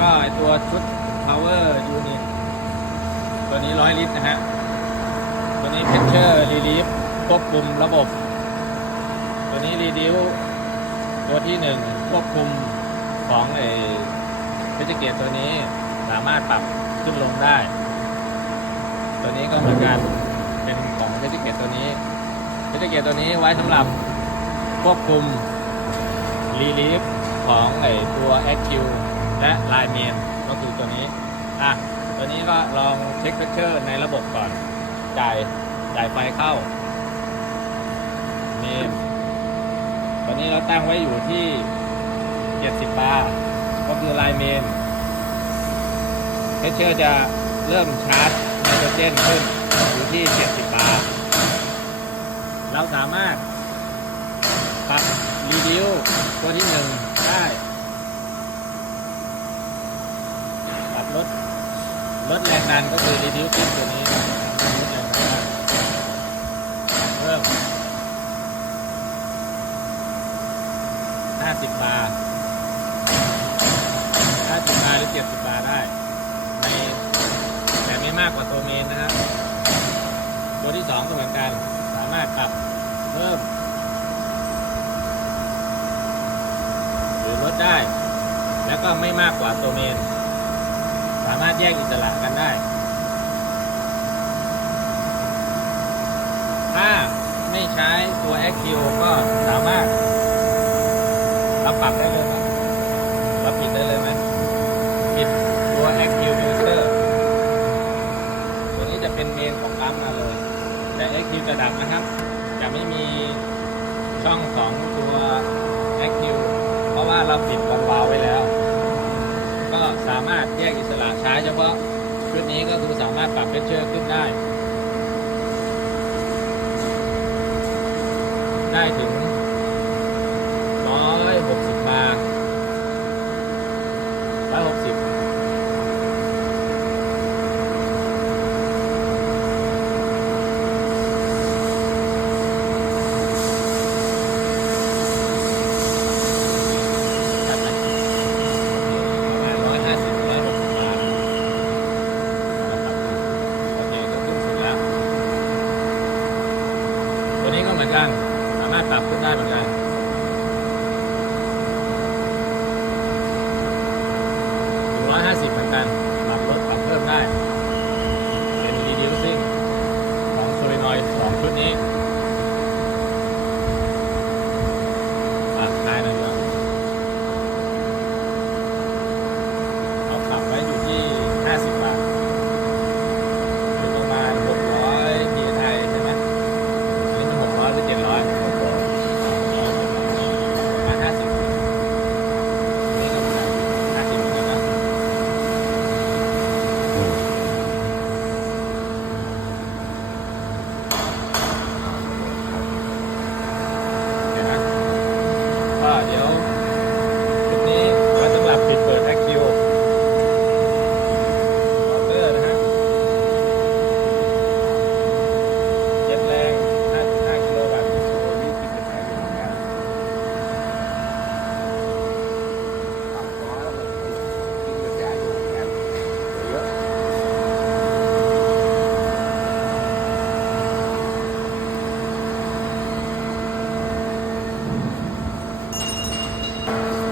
ก็ไอตัวชุด power unit ตัวนี้ร้อยลิตรนะฮะ ตัวนี้ pressure relief ควบคุมระบบ ตัวนี้ reduce ตัวที่หนึ่งควบคุมของไอเพชรเกตตัวนี้สามารถปรับขึ้นลงได้ ตัวนี้ก็เหมือนกันเป็นของเพชรเกตตัวนี้เพชรเกตตัวนี้ไว้สำหรับควบคุม relief ของไอตัว AQ และ Line Main ก็คือตัวนี้อะตัวนี้ก็ลองเช็คเพชเชอร์ในระบบก่อน จ่ายจ่ายไฟเข้าเมนตอนนี้เราตั้งไว้อยู่ที่ 70 บาร์ก็คือ Line m เพชเชอร์จะเริ่มชาร์จไนโตรเจนขึ้นอยู่ที่ 70 บาร์เราสามารถปรับรีดิวตัวที่หนึ่งได้ ปรับลดล ดแรงดันก็คือรีดิวทิปตัวนี้ลดแรงดันเพิ่ม50 บาร์50 บาร์หรือ 70 บาร์ได้ในแต่ไม่มากกว่าตัวเมนนะครับ ตัวที่ 2 ก็เหมือนกัน สามารถปรับเพิ่ม หรือลดได้ แล้วก็ไม่มากกว่าตัวเมน สามารถแยกอิสระกันได้ ถ้าไม่ใช้ตัว XQ ก็สามารถเราปรับได้เลยไหมเราปิดได้เลยไหมปิดตัว XQ Filter ตัวนี้จะเป็นเมนของปั๊มมาเลย แต่ XQ จะดับนะครับ จะไม่มีช่องของตัว XQ เพราะว่าเราปิดวาล์วไว้แล้ว ก็สามารถแยกอิสระใช้เฉพาะชุดนี้ก็คือสามารถปรับเพชเชอร์ขึ้นได้ ได้ถึง 160 บาร์160 จัดไหมประมาณร้อยห้าสิบร้อยหกสิบบาทนะครับโอเคก็ขึ้นสุดแล้ว ตัว นี้ก็เหมือนกัน สามารถปรับขึ้นได้เหมือนกันถึงร้อยห้าสิบเหมือนกัน ปรับลดปรับเพิ่มได้ เป็น reducing ของโซลินอยสองชุดนี้อะคลายหน่อยดีกว่า เราขับไว้อยู่ที่ 50 บาทหรือประมาณ 600 psi ใช่ไหมหรือมัน600 หรือ 700ประมาณ 50นี่ก็ประมาณ50เหมือนกันนะเห็นไหมก็เดี๋ยวชุดนี้ไว้สำหรับปิดเปิด AQ มอเตอร์นะฮะเจ็ดแรง55กิโลวัตต์ตัวนี้กินเป็นแรงอยู่เหมือนกัน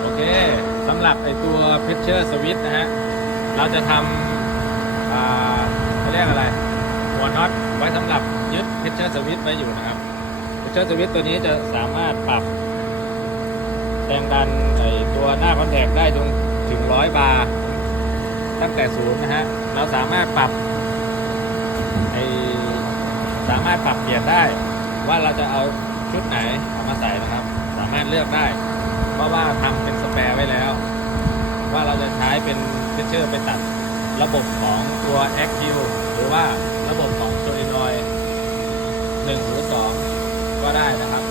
โอเคสำหรับ ไอตัว pressure switch นะฮะ เราจะทำเขาเรียกอะไร หัวน็อตไว้สำหรับยึด pressure switch ไว้อยู่นะครับ pressure switch ตัวนี้จะสามารถปรับแรงดันไอตัวหน้าคอนแทคได้ถึงถึงร้อยบาร์ตั้งแต่ศูนย์นะฮะ เราสามารถปรับไอสามารถปรับเปลี่ยนได้ว่าเราจะเอาชุดไหนเอามาใส่นะครับ สามารถเลือกได้ เพราะว่าทำเป็นสแปร เป็นเพชเชอร์ไปตัดระบบของตัว XQ หรือว่าระบบของ Solenoid 1หรือ2ก็ได้นะครับ